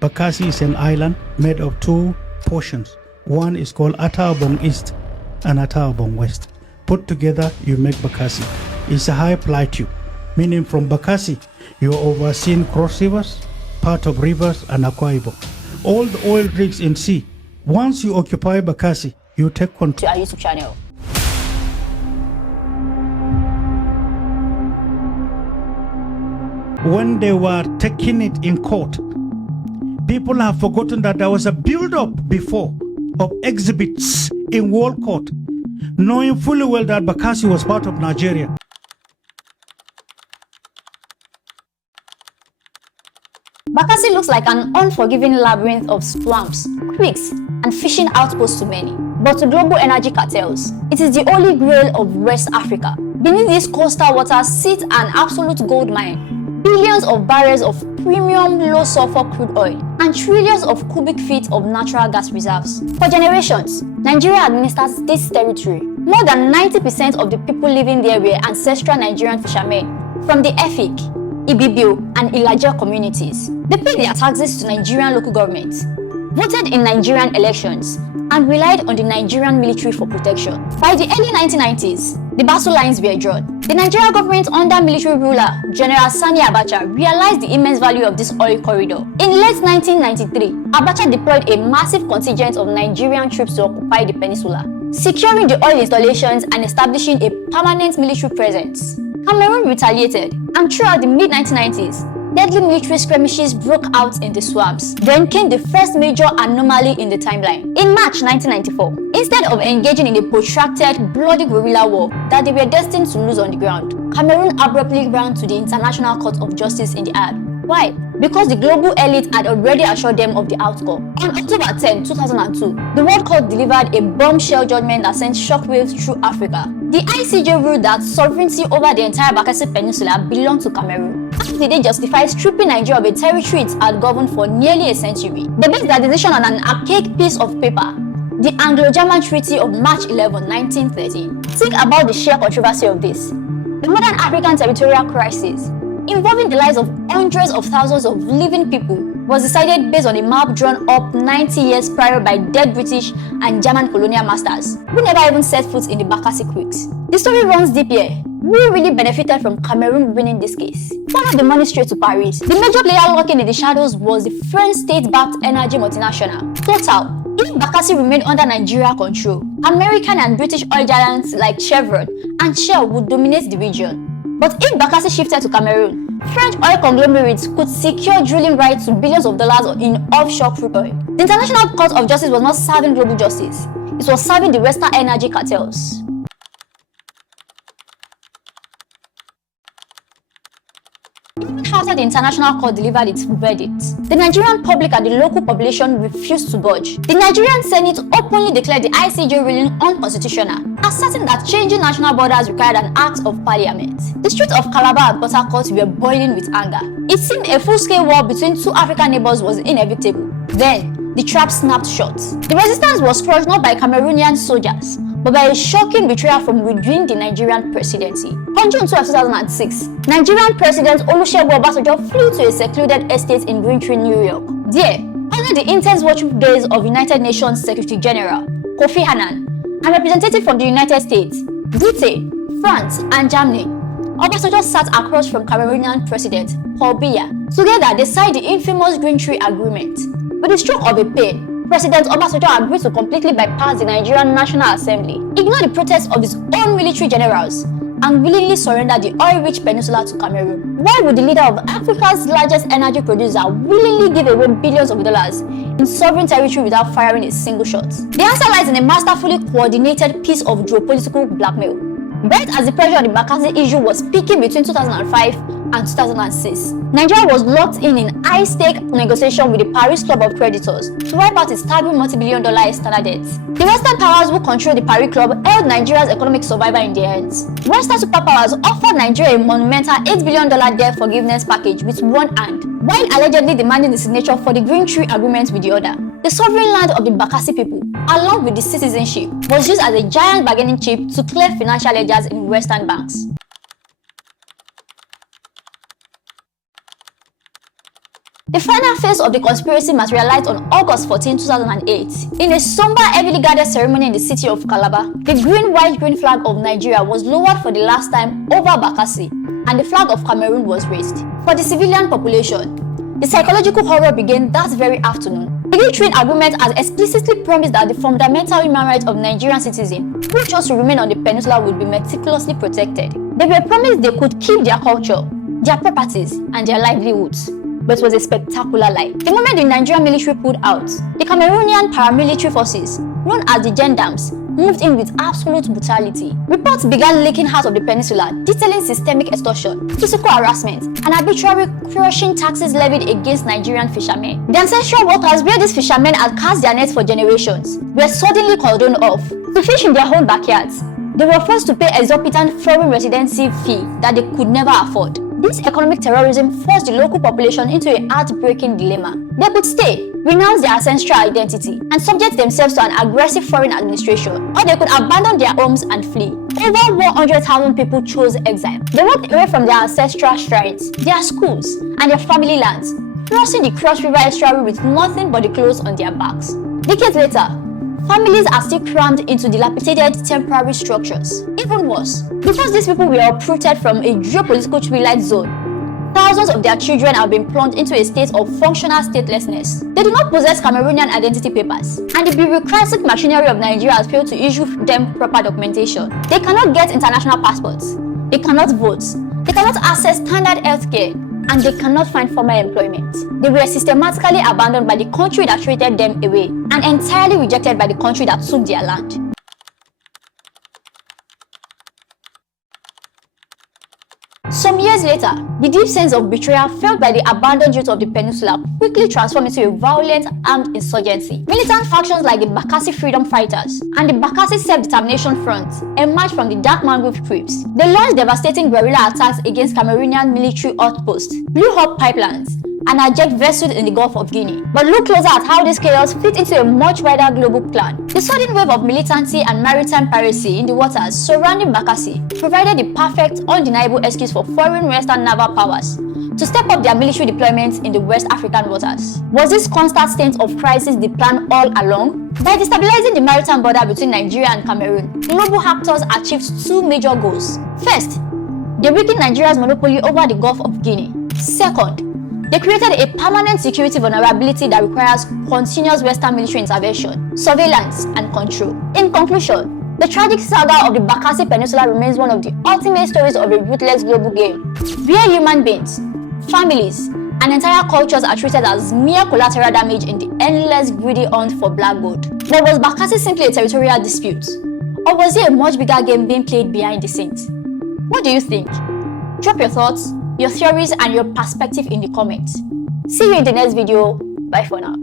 Bakassi is an island made of two portions. One is called Atabong East and Atabong West. Put together, you make Bakassi. It's a high plateau, meaning from Bakassi, you are overseeing cross rivers, part of rivers, and Akwa Ibom. All the oil rigs in sea. Once you occupy Bakassi, you take control. To our YouTube channel. When they were taking it in court, people have forgotten that there was a build-up before of exhibits in World Court, knowing fully well that Bakassi was part of Nigeria. Bakassi looks like an unforgiving labyrinth of swamps, creeks, and fishing outposts to many. But to global energy cartels, it is the holy grail of West Africa. Beneath these coastal waters sits an absolute gold mine. Billions of barrels of premium low-sulfur crude oil and trillions of cubic feet of natural gas reserves. For generations, Nigeria administers this territory. More than 90% of the people living there were ancestral Nigerian fishermen from the Efik, Ibibio, and Ilaje communities. They paid their taxes to Nigerian local government, voted in Nigerian elections, and relied on the Nigerian military for protection. By the early 1990s, the battle lines were drawn. The Nigerian government under military ruler General Sani Abacha realized the immense value of this oil corridor. In late 1993, Abacha deployed a massive contingent of Nigerian troops to occupy the peninsula, securing the oil installations and establishing a permanent military presence. Cameroon retaliated, and throughout the mid-1990s, deadly military skirmishes broke out in the swamps. Then came the first major anomaly in the timeline. In March 1994, instead of engaging in a protracted, bloody guerrilla war that they were destined to lose on the ground, Cameroon abruptly ran to the International Court of Justice in The Hague. Why? Because the global elite had already assured them of the outcome. On October 10, 2002, the World Court delivered a bombshell judgment that sent shockwaves through Africa. The ICJ ruled that sovereignty over the entire Bakassi Peninsula belonged to Cameroon. How did they justify stripping Nigeria of a territory it had governed for nearly a century? They based their decision on an archaic piece of paper, the Anglo-German Treaty of March 11, 1913. Think about the sheer controversy of this. The modern African territorial crisis, involving the lives of hundreds of thousands of living people, was decided based on a map drawn up 90 years prior by dead British and German colonial masters, who never even set foot in the Bakassi creeks. The story runs deep here. We really benefited from Cameroon winning this case. Follow the money straight to Paris. The major player lurking in the shadows was the French state-backed energy multinational, Total. If Bakassi remained under Nigeria control, American and British oil giants like Chevron and Shell would dominate the region. But if Bakassi shifted to Cameroon, French oil conglomerates could secure drilling rights to billions of dollars in offshore crude oil. The International Court of Justice was not serving global justice, it was serving the Western energy cartels. After the International Court delivered its verdict, the Nigerian public and the local population refused to budge. The Nigerian Senate openly declared the ICJ ruling unconstitutional, asserting that changing national borders required an act of parliament. The streets of Calabar and Port Harcourt were boiling with anger. It seemed a full-scale war between two African neighbors was inevitable. Then, the trap snapped shut. The resistance was crushed not by Cameroonian soldiers, but by a shocking betrayal from within the Nigerian presidency. On June 12, 2006, Nigerian President Olusegun Obasanjo flew to a secluded estate in Greentree, New York. There, under the intense watchful gaze of United Nations Secretary General Kofi Annan and representatives from the United States, Britain, France, and Germany, Obasanjo sat across from Cameroonian President Paul Biya. Together, they signed the infamous Greentree Agreement. With the stroke of a pen, President Obasanjo agreed to completely bypass the Nigerian National Assembly, ignore the protests of his own military generals, and willingly surrender the oil-rich peninsula to Cameroon. Why would the leader of Africa's largest energy producer willingly give away billions of dollars in sovereign territory without firing a single shot? The answer lies in a masterfully coordinated piece of geopolitical blackmail. Right as the pressure on the Bakassi issue was peaking between 2005 and 2006, Nigeria was locked in high-stake negotiation with the Paris Club of Creditors to wipe out its staggering multi-billion-dollar external debts. The Western powers who control the Paris Club held Nigeria's economic survival in their hands. Western superpowers offered Nigeria a monumental $8 billion debt forgiveness package with one hand, while allegedly demanding the signature for the Greentree Agreement with the other. The sovereign land of the Bakassi people, along with the citizenship, was used as a giant bargaining chip to clear financial ledgers in Western banks. The final phase of the conspiracy materialized on August 14, 2008. In a somber, heavily guarded ceremony in the city of Calabar, the green, white, green flag of Nigeria was lowered for the last time over Bakassi, and the flag of Cameroon was raised. For the civilian population, the psychological horror began that very afternoon. The Greentree Agreement has explicitly promised that the fundamental human rights of Nigerian citizens who chose to remain on the peninsula would be meticulously protected. They were promised they could keep their culture, their properties, and their livelihoods. But it was a spectacular lie. The moment the Nigerian military pulled out, the Cameroonian paramilitary forces, known as the gendarmes, moved in with absolute brutality. Reports began leaking out of the peninsula detailing systemic extortion, physical harassment, and arbitrary crushing taxes levied against Nigerian fishermen. The ancestral waters where these fishermen had cast their nets for generations were suddenly cordoned off. To fish in their own backyards, they were forced to pay exorbitant foreign residency fee that they could never afford. This economic terrorism forced the local population into a heartbreaking dilemma. They could stay, renounce their ancestral identity, and subject themselves to an aggressive foreign administration, or they could abandon their homes and flee. Over 100,000 people chose exile. They walked away from their ancestral shrines, their schools, and their family lands, crossing the Cross River estuary with nothing but the clothes on their backs. Decades later, families are still crammed into dilapidated temporary structures. Even worse, because these people were uprooted from a geopolitical twilight zone, thousands of their children have been plunged into a state of functional statelessness. They do not possess Cameroonian identity papers, and the bureaucratic machinery of Nigeria has failed to issue them proper documentation. They cannot get international passports, they cannot vote, they cannot access standard healthcare, and they cannot find formal employment. They were systematically abandoned by the country that treated them away, and entirely rejected by the country that took their land. Some years later, the deep sense of betrayal felt by the abandoned youth of the peninsula quickly transformed into a violent armed insurgency. Militant factions like the Bakassi Freedom Fighters and the Bakassi Self-Determination Front emerged from the dark mangrove crypts. They launched devastating guerrilla attacks against Cameroonian military outposts, blew up pipelines, and hijacked vessels in the Gulf of Guinea. But look closer at how this chaos fit into a much wider global plan. The sudden wave of militancy and maritime piracy in the waters surrounding Bakassi provided the perfect, undeniable excuse for foreign Western naval powers to step up their military deployments in the West African waters. Was this constant state of crisis the plan all along? By destabilizing the maritime border between Nigeria and Cameroon, global actors achieved two major goals. First, they weakened Nigeria's monopoly over the Gulf of Guinea. Second, they created a permanent security vulnerability that requires continuous Western military intervention, surveillance, and control. In conclusion, the tragic saga of the Bakassi Peninsula remains one of the ultimate stories of a ruthless global game, where human beings, families, and entire cultures are treated as mere collateral damage in the endless greedy hunt for black gold. But was Bakassi simply a territorial dispute? Or was it a much bigger game being played behind the scenes? What do you think? Drop your thoughts, your theories, and your perspective in the comments. See you in the next video. Bye for now.